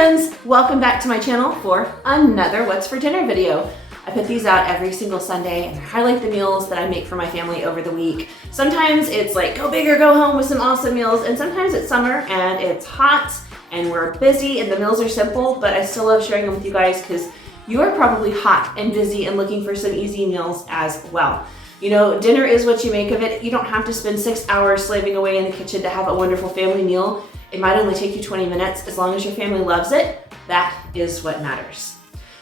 friends, welcome back to my channel for another What's for Dinner video. I put these out every single Sunday and I highlight the meals that I make for my family over the week. Sometimes it's like go big or go home with some awesome meals, and sometimes it's summer and it's hot and we're busy and the meals are simple, but I still love sharing them with you guys because you are probably hot and busy and looking for some easy meals as well. You know, dinner is what you make of it. You don't have to spend 6 hours slaving away in the kitchen to have a wonderful family meal. It might only take you 20 minutes. As long as your family loves it, that is what matters.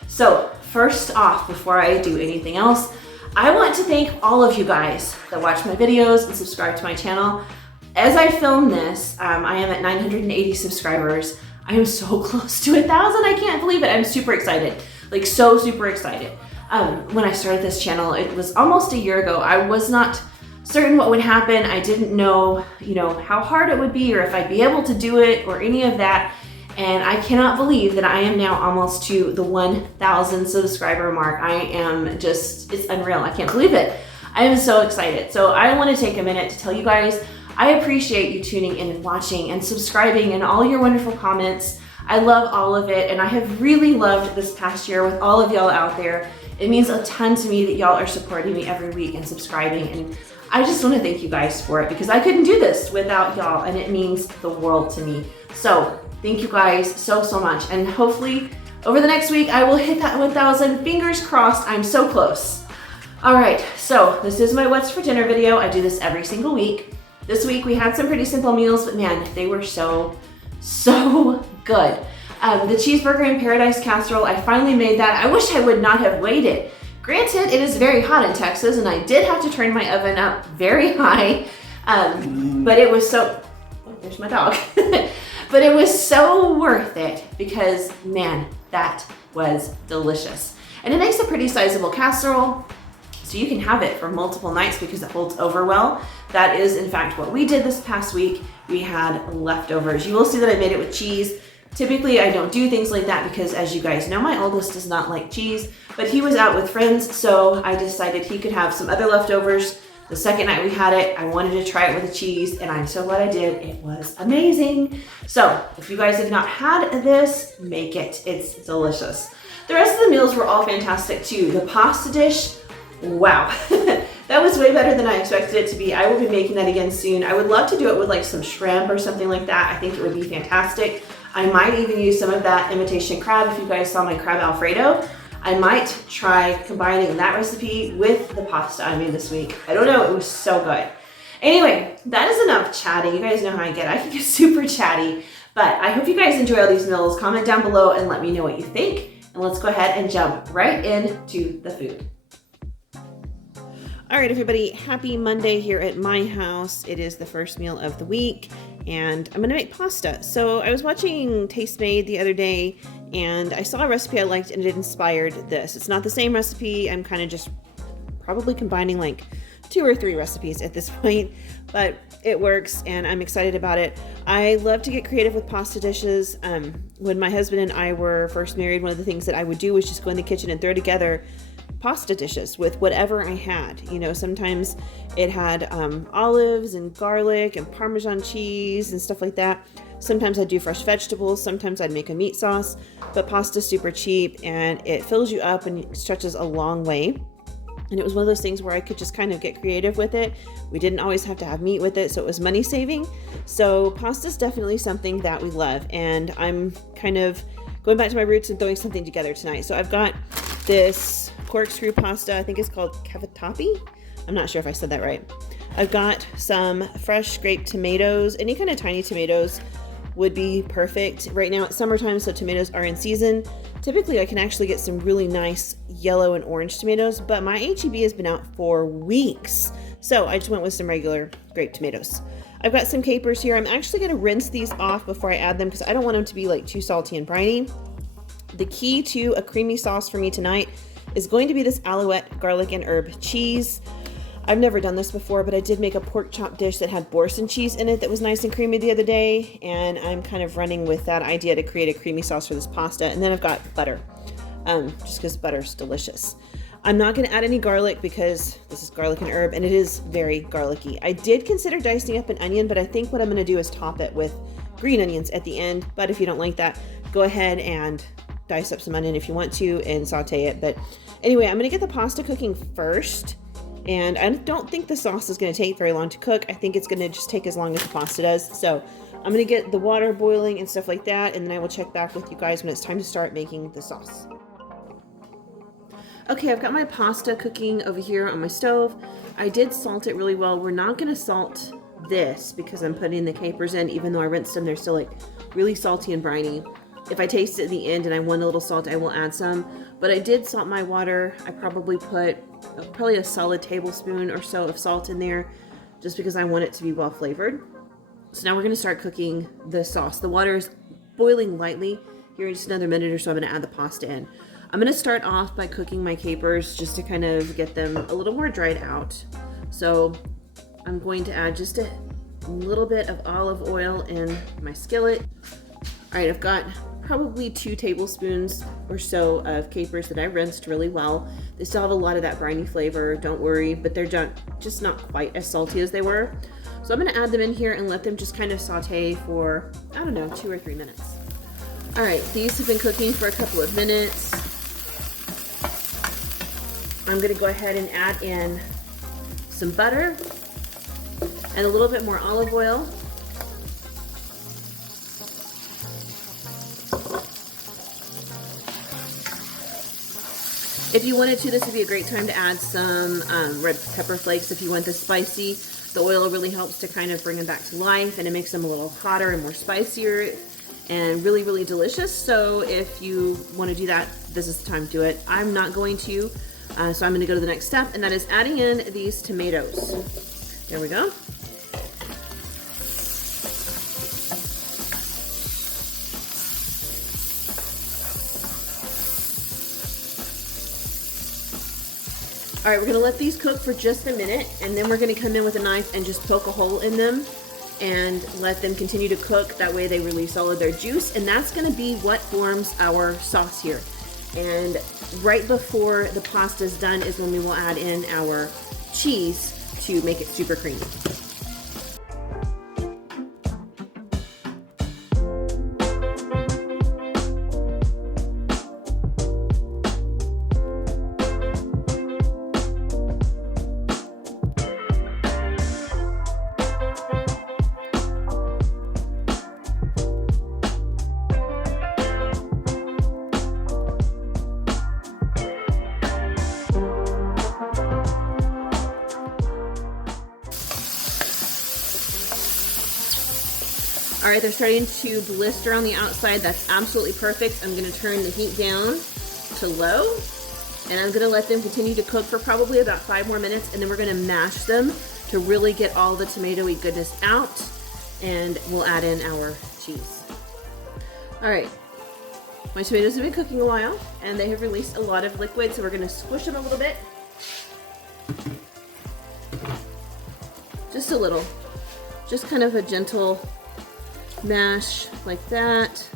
So first off, before I do anything else, I want to thank all of you guys that watch my videos and subscribe to my channel. As I film this, I am at 980 subscribers. I am so close to 1,000. I can't believe it. I'm super excited, like so super excited. When I started this channel, it was almost a year ago. I was not certain what would happen. I didn't know, how hard it would be or if I'd be able to do it or any of that. And I cannot believe that I am now almost to the 1,000 subscriber mark. I am just, it's unreal. I can't believe it. I am so excited. So I want to take a minute to tell you guys, I appreciate you tuning in and watching and subscribing and all your wonderful comments. I love all of it. And I have really loved this past year with all of y'all out there. It means a ton to me that y'all are supporting me every week and subscribing. And I just want to thank you guys for it because I couldn't do this without y'all, and it means the world to me. So thank you guys so much. And hopefully over the next week, I will hit that 1,000. Fingers crossed, I'm so close. All right, so this is my What's for Dinner video. I do this every single week. This week we had some pretty simple meals, but man, they were so good. The Cheeseburger in Paradise Casserole, I finally made that. I wish I would not have waited. Granted, it is very hot in Texas and I did have to turn my oven up very high, but it was so, oh, there's my dog. But it was so worth it because man, that was delicious. And it makes a pretty sizable casserole, so you can have it for multiple nights because it holds over well. That is in fact what we did this past week. We had leftovers. You will see that I made it with cheese. Typically, I don't do things like that because, as you guys know, my oldest does not like cheese, but he was out with friends, so I decided he could have some other leftovers. The second night we had it, I wanted to try it with the cheese, and I'm so glad I did. It was amazing. So, if you guys have not had this, make it. It's delicious. The rest of the meals were all fantastic too. The pasta dish, wow. That was way better than I expected it to be. I will be making that again soon. I would love to do it with like some shrimp or something like that. I think it would be fantastic. I might even use some of that imitation crab. If you guys saw my crab Alfredo, I might try combining that recipe with the pasta I made this week. I don't know, it was so good. Anyway, that is enough chatting. You guys know how I get. I can get super chatty, but I hope you guys enjoy all these meals. Comment down below and let me know what you think. And let's go ahead and jump right into the food. All right, everybody, happy Monday here at my house. It is the first meal of the week, and I'm gonna make pasta. So I was watching Taste Made the other day, and I saw a recipe I liked, and it inspired this. It's not the same recipe. I'm kind of just probably combining like 2 or 3 recipes at this point, but it works, and I'm excited about it. I love to get creative with pasta dishes. When my husband and I were first married, one of the things that I would do was just go in the kitchen and throw together pasta dishes with whatever I had. Sometimes it had olives and garlic and Parmesan cheese and stuff like that. Sometimes I'd do fresh vegetables. Sometimes I'd make a meat sauce, but pasta's super cheap and it fills you up and stretches a long way. And it was one of those things where I could just kind of get creative with it. We didn't always have to have meat with it, so it was money saving. So pasta's definitely something that we love, and I'm kind of going back to my roots and throwing something together tonight. So I've got this Corkscrew Pasta, I think it's called cavatappi. I'm not sure if I said that right. I've got some fresh grape tomatoes. Any kind of tiny tomatoes would be perfect. Right now it's summertime, so tomatoes are in season. Typically I can actually get some really nice yellow and orange tomatoes, but my H-E-B has been out for weeks. So I just went with some regular grape tomatoes. I've got some capers here. I'm actually gonna rinse these off before I add them because I don't want them to be like too salty and briny. The key to a creamy sauce for me tonight is going to be this Alouette garlic and herb cheese. I've never done this before, but I did make a pork chop dish that had Boursin cheese in it that was nice and creamy the other day, and I'm kind of running with that idea to create a creamy sauce for this pasta. And then I've got butter, just because butter's delicious. I'm not going to add any garlic because this is garlic and herb and it is very garlicky. I did consider dicing up an onion, but I think what I'm going to do is top it with green onions at the end. But if you don't like that, go ahead and dice up some onion if you want to and saute it. But anyway, I'm going to get the pasta cooking first. And I don't think the sauce is going to take very long to cook. I think it's going to just take as long as the pasta does. So I'm going to get the water boiling and stuff like that. And then I will check back with you guys when it's time to start making the sauce. Okay, I've got my pasta cooking over here on my stove. I did salt it really well. We're not going to salt this because I'm putting the capers in. Even though I rinsed them, they're still like really salty and briny. If I taste it at the end and I want a little salt, I will add some. But I did salt my water. I probably put a solid tablespoon or so of salt in there just because I want it to be well flavored. So now we're going to start cooking the sauce. The water is boiling lightly. Here in just another minute or so, I'm going to add the pasta in. I'm going to start off by cooking my capers just to kind of get them a little more dried out. So I'm going to add just a little bit of olive oil in my skillet. All right, I've got probably 2 tablespoons or so of capers that I rinsed really well. They still have a lot of that briny flavor, don't worry, but they're just not quite as salty as they were. So I'm going to add them in here and let them just kind of saute for, I don't know, 2 or 3 minutes. All right, these have been cooking for a couple of minutes. I'm going to go ahead and add in some butter and a little bit more olive oil. If you wanted to, this would be a great time to add some red pepper flakes if you want this spicy. The oil really helps to kind of bring them back to life, and it makes them a little hotter and more spicier and really, really delicious. So if you want to do that, this is the time to do it. I'm not going to. So I'm going to go to the next step, and that is adding in these tomatoes. There we go. All right, we're going to let these cook for just a minute, and then we're going to come in with a knife and just poke a hole in them and let them continue to cook. That way they release all of their juice, and that's going to be what forms our sauce here. And right before the pasta is done is when we will add in our cheese to make it super creamy. All right, they're starting to blister on the outside. That's absolutely perfect. I'm gonna turn the heat down to low, and I'm gonna let them continue to cook for probably about 5 more minutes, and then we're gonna mash them to really get all the tomatoey goodness out, and we'll add in our cheese. All right, my tomatoes have been cooking a while, and they have released a lot of liquid, so we're gonna squish them a little bit. Just a little, just kind of a gentle mash like that.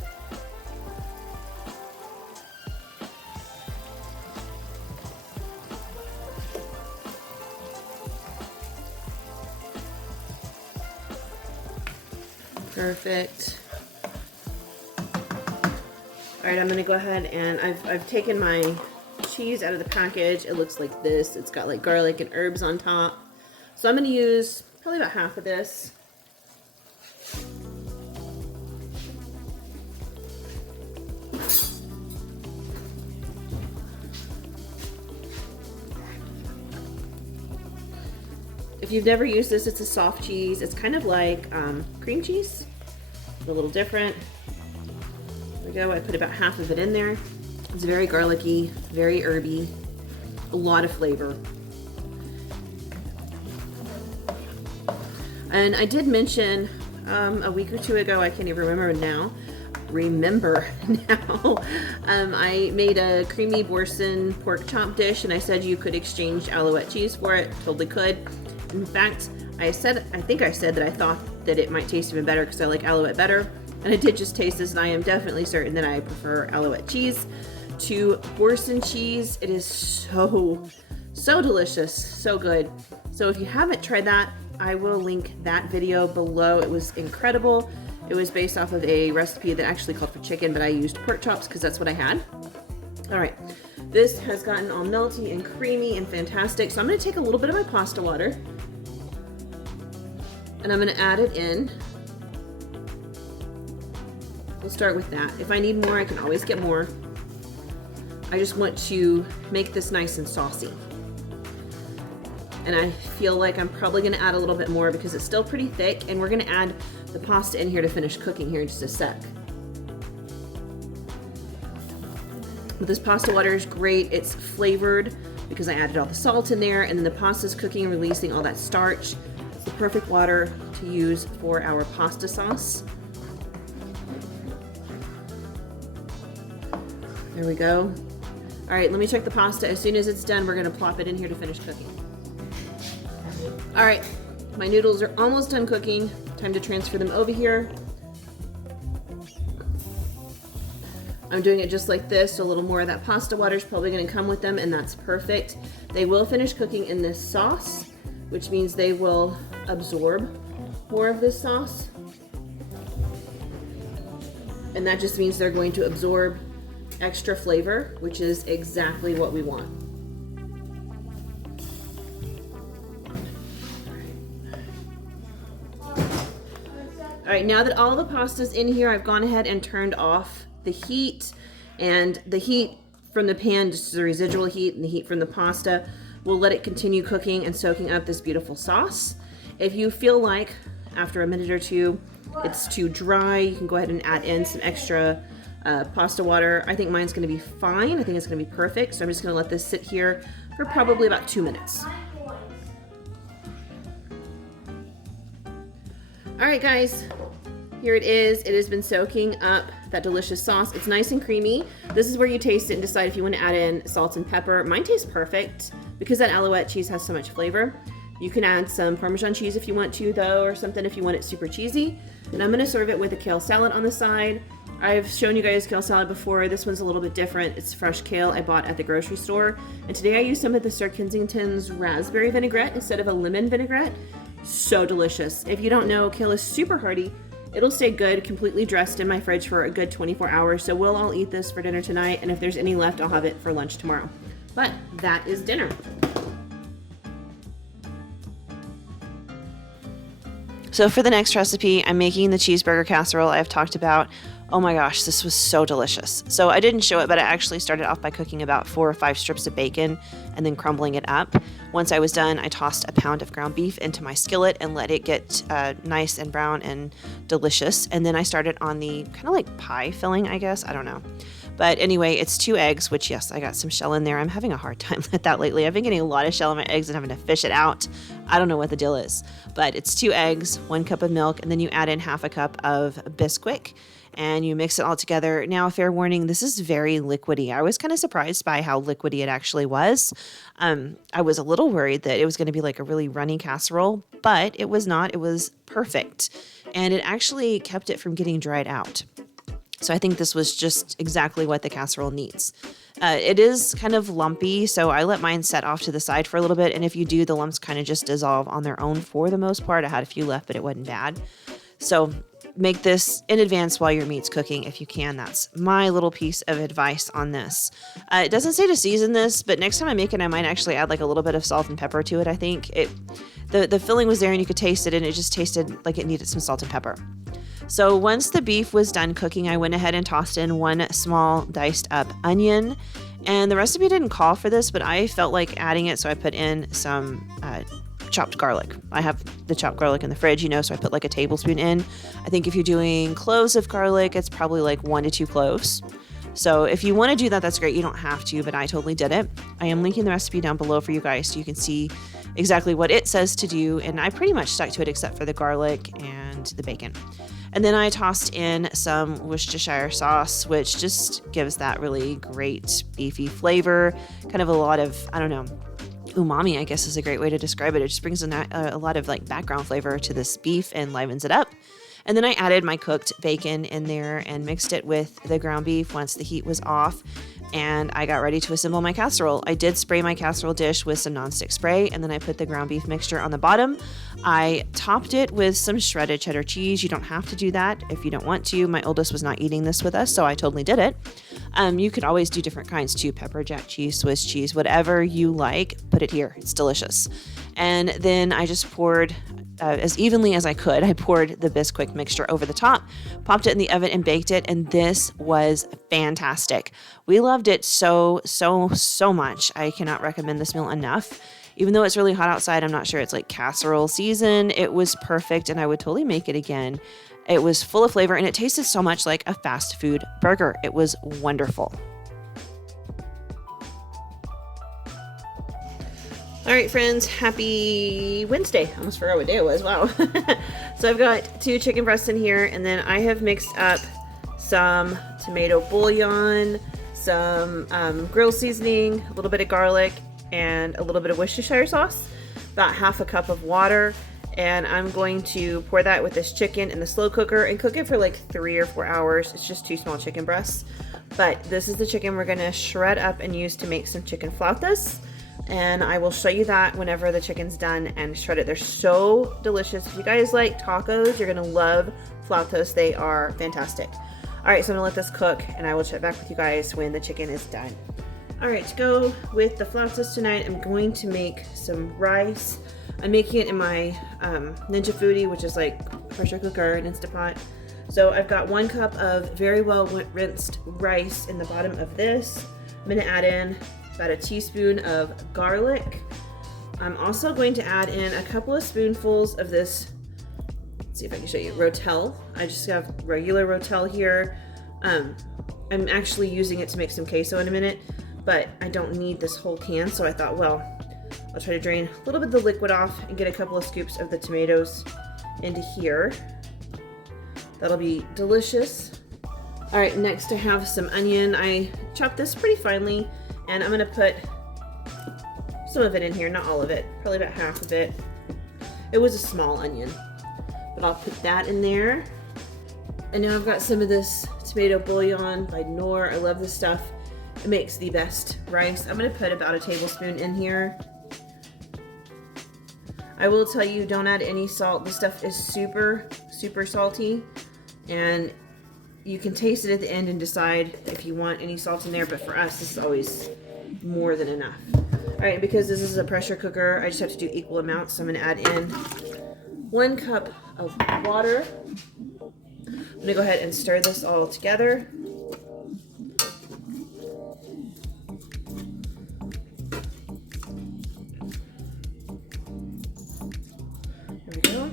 Perfect. All right, I'm gonna go ahead and I've taken my cheese out of the package. It looks like this. It's got like garlic and herbs on top. So I'm gonna use probably about half of this. If you've never used this, it's a soft cheese. It's kind of like cream cheese, a little different. There we go. I put about half of it in there. It's very garlicky, very herby, a lot of flavor. And I did mention a week or 2 ago, I can't even remember now, I made a creamy Boursin pork chop dish, and I said you could exchange Alouette cheese for it. Totally could. In fact, I think I said that I thought that it might taste even better because I like Alouette better. And I did just taste this, and I am definitely certain that I prefer Alouette cheese to Boursin cheese. It is so delicious, so good. So if you haven't tried that, I will link that video below. It was incredible. It was based off of a recipe that actually called for chicken, but I used pork chops because that's what I had. All right, this has gotten all melty and creamy and fantastic. So I'm gonna take a little bit of my pasta water and I'm gonna add it in. We'll start with that. If I need more, I can always get more. I just want to make this nice and saucy. And I feel like I'm probably gonna add a little bit more because it's still pretty thick, and we're gonna add the pasta in here to finish cooking here in just a sec. But this pasta water is great. It's flavored because I added all the salt in there, and then the pasta's cooking and releasing all that starch. It's the perfect water to use for our pasta sauce. There we go. All right, let me check the pasta. As soon as it's done, we're gonna plop it in here to finish cooking. All right, my noodles are almost done cooking. Time to transfer them over here. I'm doing it just like this, so a little more of that pasta water is probably gonna come with them, and that's perfect. They will finish cooking in this sauce, which means they will absorb more of this sauce. And that just means they're going to absorb extra flavor, which is exactly what we want. All right, now that all the pasta's in here, I've gone ahead and turned off the heat, and the heat from the pan, just the residual heat, and the heat from the pasta will let it continue cooking and soaking up this beautiful sauce. If you feel like after a minute or two it's too dry, you can go ahead and add in some extra pasta water. I think mine's gonna be fine. I think it's gonna be perfect. So I'm just gonna let this sit here for probably about 2 minutes. All right, guys, here it is. It has been soaking up that delicious sauce. It's nice and creamy. This is where you taste it and decide if you want to add in salt and pepper. Mine tastes perfect because that Alouette cheese has so much flavor. You can add some Parmesan cheese if you want to, though, or something if you want it super cheesy. And I'm gonna serve it with a kale salad on the side. I've shown you guys kale salad before. This one's a little bit different. It's fresh kale I bought at the grocery store. And today I used some of the Sir Kensington's raspberry vinaigrette instead of a lemon vinaigrette. So delicious. If you don't know, kale is super hearty. It'll stay good, completely dressed in my fridge for a good 24 hours. So we'll all eat this for dinner tonight. And if there's any left, I'll have it for lunch tomorrow. But that is dinner. So for the next recipe, I'm making the cheeseburger casserole I've talked about. Oh my gosh, this was so delicious. So I didn't show it, but I actually started off by cooking about 4 or 5 strips of bacon and then crumbling it up. Once I was done, I tossed a pound of ground beef into my skillet and let it get nice and brown and delicious. And then I started on the kind of like pie filling, I guess. I don't know. But anyway, it's 2 eggs, which yes, I got some shell in there. I'm having a hard time with that lately. I've been getting a lot of shell in my eggs and having to fish it out. I don't know what the deal is, but it's 2 eggs, 1 cup of milk, and then you add in half a cup of Bisquick and you mix it all together. Now, a fair warning, this is very liquidy. I was kind of surprised by how liquidy it actually was. I was a little worried that it was going to be like a really runny casserole, but it was not. It was perfect. And it actually kept it from getting dried out. So I think this was just exactly what the casserole needs. It is kind of lumpy, so I let mine set off to the side for a little bit. And if you do, the lumps kind of just dissolve on their own for the most part. I had a few left, but it wasn't bad. So make this in advance while your meat's cooking if you can. That's my little piece of advice on this. It doesn't say to season this, but next time I make it, I might actually add like a little bit of salt and pepper to it. I think the filling was there and you could taste it, and it just tasted like it needed some salt and pepper. So once the beef was done cooking, I went ahead and tossed in 1 small diced up onion. And the recipe didn't call for this, but I felt like adding it, so I put in some chopped garlic. I have the chopped garlic in the fridge, so I put like a tablespoon in. I think if you're doing cloves of garlic, it's probably like 1 to 2 cloves. So if you want to do that, that's great. You don't have to, but I totally did it. I am linking the recipe down below for you guys so you can see exactly what it says to do. And I pretty much stuck to it except for the garlic and the bacon. And then I tossed in some Worcestershire sauce, which just gives that really great beefy flavor. Kind of a lot of, I don't know, umami, I guess is a great way to describe it. It just brings a lot of like background flavor to this beef and livens it up. And then I added my cooked bacon in there and mixed it with the ground beef once the heat was off. and I got ready to assemble my casserole. I did spray my casserole dish with some nonstick spray, and then I put the ground beef mixture on the bottom. I topped it with some shredded cheddar cheese. You don't have to do that if you don't want to. My oldest was not eating this with us, so I totally did it. You could always do different kinds too, pepper jack cheese, Swiss cheese, whatever you like, put it here. It's delicious. And then I just poured as evenly as I could. I poured the Bisquick mixture over the top, popped it in the oven and baked it, and this was fantastic. We loved it so much. I cannot recommend this meal enough. Even though it's really hot outside, I'm not sure it's like casserole season. It was perfect, and I would totally make it again. It was full of flavor, and it tasted so much like a fast food burger. It was wonderful. All right, friends, happy Wednesday. I almost forgot what day it was. Wow. So I've got 2 chicken breasts in here, and then I have mixed up some tomato bouillon, some grill seasoning, a little bit of garlic, and a little bit of Worcestershire sauce, about half a cup of water. And I'm going to pour that with this chicken in the slow cooker and cook it for like 3 or 4 hours. It's just 2 small chicken breasts. But this is the chicken we're gonna shred up and use to make some chicken flautas. And I will show you that whenever the chicken's done and shred it. They're so delicious. If you guys like tacos, you're gonna love flautas. They are fantastic. All right, so I'm gonna let this cook and I will check back with you guys when the chicken is done. All right, to go with the flautas tonight, I'm going to make some rice. I'm making it in my Ninja Foodie, which is like pressure cooker and Instant Pot. So I've got 1 cup of very well rinsed rice in the bottom of this. I'm gonna add in about a teaspoon of garlic. I'm also going to add in a couple of spoonfuls of this, let's see if I can show you, Rotel. I just have regular Rotel here. I'm actually using it to make some queso in a minute, but I don't need this whole can, so I thought, well, I'll try to drain a little bit of the liquid off and get a couple of scoops of the tomatoes into here. That'll be delicious. All right, next I have some onion. I chopped this pretty finely, and I'm gonna put some of it in here, not all of it, probably about half of it. It was a small onion, but I'll put that in there. And now I've got some of this tomato bouillon by Knorr. I love this stuff. It makes the best rice. I'm gonna put about a tablespoon in here. I will tell you, don't add any salt. This stuff is super salty, and you can taste it at the end and decide if you want any salt in there, but for us, this is always more than enough. All right, because this is a pressure cooker, I just have to do equal amounts. So I'm gonna add in 1 cup of water. I'm gonna go ahead and stir this all together. There we go.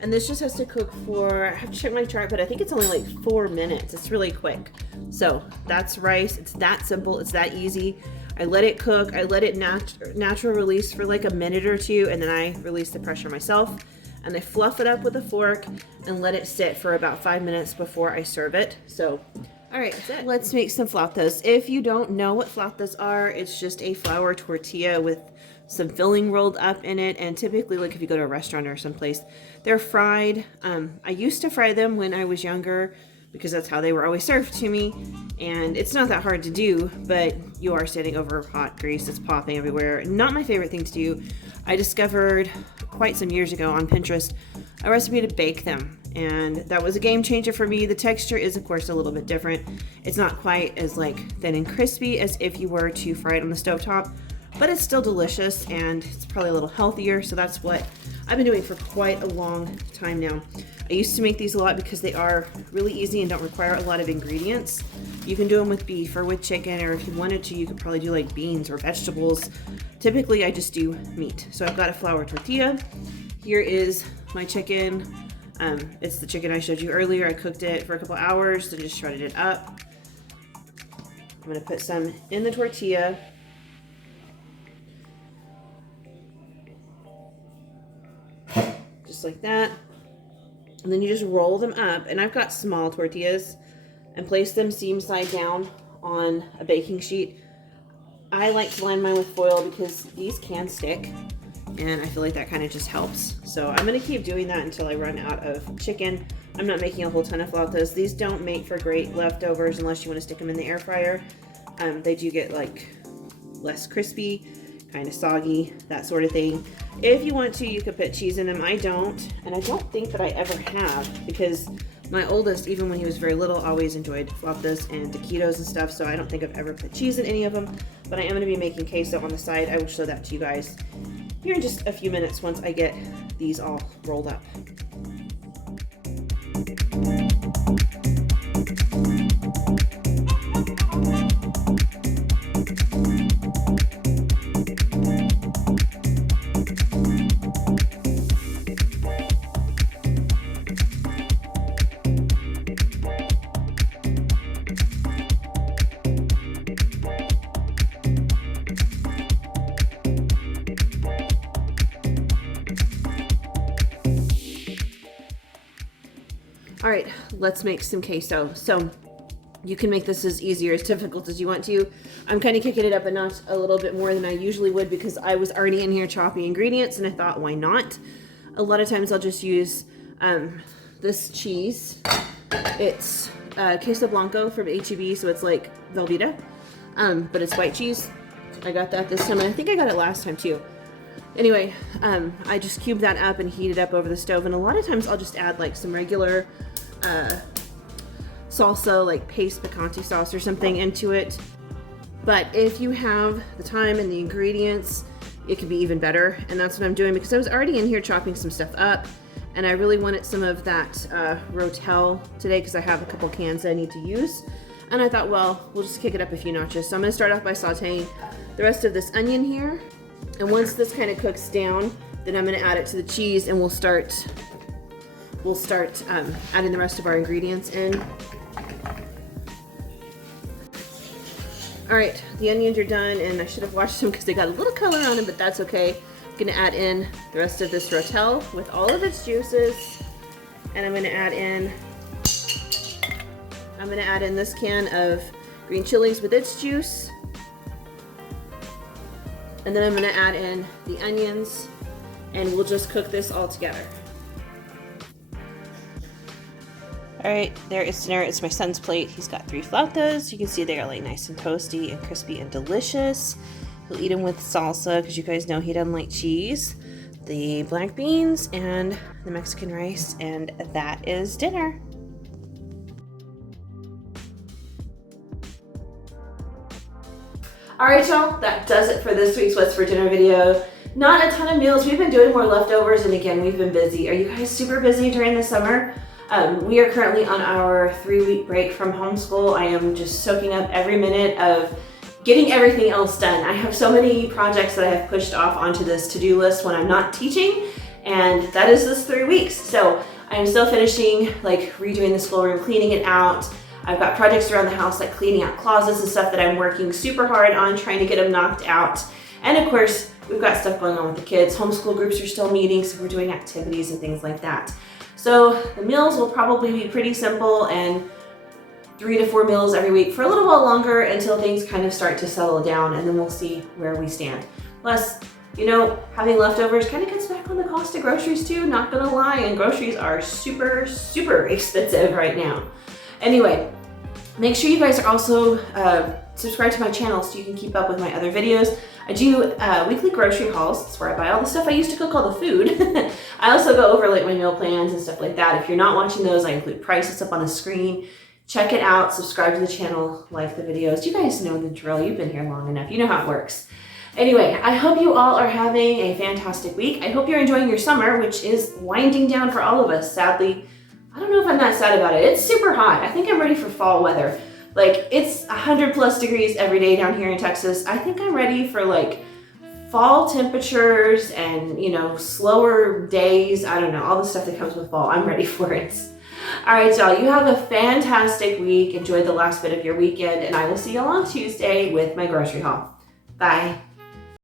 And this just has to cook for, I have to check my chart, but I think it's only like 4 minutes. It's really quick. So that's rice. It's that simple. It's that easy. I let it cook. I let it natural release for like a minute or 2, and then I release the pressure myself. And I fluff it up with a fork and let it sit for about 5 minutes before I serve it. So, all right, that's it. Let's make some flautas. If you don't know what flautas are, it's just a flour tortilla with some filling rolled up in it. And typically, like if you go to a restaurant or someplace, they're fried. I used to fry them when I was younger because that's how they were always served to me. And it's not that hard to do, but you are standing over hot grease. It's popping everywhere. Not my favorite thing to do. I discovered quite some years ago on Pinterest a recipe to bake them, and that was a game changer for me. The texture is of course a little bit different. It's not quite as like thin and crispy as if you were to fry it on the stovetop, but it's still delicious and it's probably a little healthier. So that's what I've been doing for quite a long time now. I used to make these a lot because they are really easy and don't require a lot of ingredients. You can do them with beef or with chicken, or if you wanted to, you could probably do like beans or vegetables. Typically, I just do meat. So I've got a flour tortilla. Here is my chicken. It's the chicken I showed you earlier. I cooked it for a couple hours, then just shredded it up. I'm gonna put some in the tortilla. Just like that. And then you just roll them up, and I've got small tortillas, and place them seam side down on a baking sheet. I like to line mine with foil because these can stick, and I feel like that kind of just helps. So I'm gonna keep doing that until I run out of chicken. I'm not making a whole ton of flautas. These don't make for great leftovers unless you want to stick them in the air fryer, They do get like less crispy, kind of soggy, that sort of thing. If you want to, you could put cheese in them. I don't, and I don't think that I ever have, because my oldest, even when he was very little, always enjoyed flautas and taquitos and stuff, so I don't think I've ever put cheese in any of them. But I am going to be making queso on the side. I will show that to you guys here in just a few minutes once I get these all rolled up. All right, let's make some queso. So you can make this as easy or as difficult as you want to. I'm kind of kicking it up a notch a little bit more than I usually would because I was already in here chopping ingredients and I thought, why not? A lot of times I'll just use this cheese. It's Queso Blanco from H-E-B, so it's like Velveeta, but it's white cheese. I got that this time, and I think I got it last time too. Anyway, I just cube that up and heat it up over the stove, and a lot of times I'll just add like some regular salsa, like paste picante sauce or something into it. But if you have the time and the ingredients, it could be even better, and that's what I'm doing because I was already in here chopping some stuff up, and I really wanted some of that Rotel today because I have a couple cans that I need to use. And I thought, well, we'll just kick it up a few notches. So I'm going to start off by sauteing the rest of this onion here. And once this kind of cooks down, then I'm going to add it to the cheese, and we'll start adding the rest of our ingredients in. All right, the onions are done, and I should have washed them because they got a little color on them, but that's okay. I'm going to add in the rest of this Rotel with all of its juices, and I'm going to add in this can of green chilies with its juice. And then I'm going to add in the onions, and we'll just cook this all together. All right, there is dinner. It's my son's plate. He's got 3 flautas. You can see they are like nice and toasty and crispy and delicious. We'll eat them with salsa because you guys know he doesn't like cheese, the black beans, and the Mexican rice, and that is dinner. All right, y'all, that does it for this week's What's for Dinner video. Not a ton of meals. We've been doing more leftovers, and again, we've been busy. Are you guys super busy during the summer? We are currently on our 3-week break from homeschool. I am just soaking up every minute of getting everything else done. I have so many projects that I have pushed off onto this to-do list when I'm not teaching, and that is this 3 weeks. So I am still finishing, like redoing the schoolroom, cleaning it out. I've got projects around the house like cleaning out closets and stuff that I'm working super hard on, trying to get them knocked out. And of course, we've got stuff going on with the kids. Homeschool groups are still meeting, so we're doing activities and things like that. So the meals will probably be pretty simple, and 3 to 4 meals every week for a little while longer until things kind of start to settle down, and then we'll see where we stand. Plus, you know, having leftovers kind of cuts back on the cost of groceries too, not gonna lie, and groceries are super, super expensive right now. Anyway, make sure you guys are also subscribed to my channel so you can keep up with my other videos. I do weekly grocery hauls. That's where I buy all the stuff I used to cook all the food. I also go over like my meal plans and stuff like that. If you're not watching those, I include prices up on the screen. Check it out, subscribe to the channel, like the videos. You guys know the drill. You've been here long enough. You know how it works. Anyway, I hope you all are having a fantastic week. I hope you're enjoying your summer, which is winding down for all of us, sadly. I don't know if I'm that sad about it. It's super hot. I think I'm ready for fall weather. Like, it's 100+ degrees every day down here in Texas. I think I'm ready for like fall temperatures and, you know, slower days. I don't know, all the stuff that comes with fall. I'm ready for it. All right, y'all, you have a fantastic week. Enjoy the last bit of your weekend, and I will see y'all on Tuesday with my grocery haul. Bye.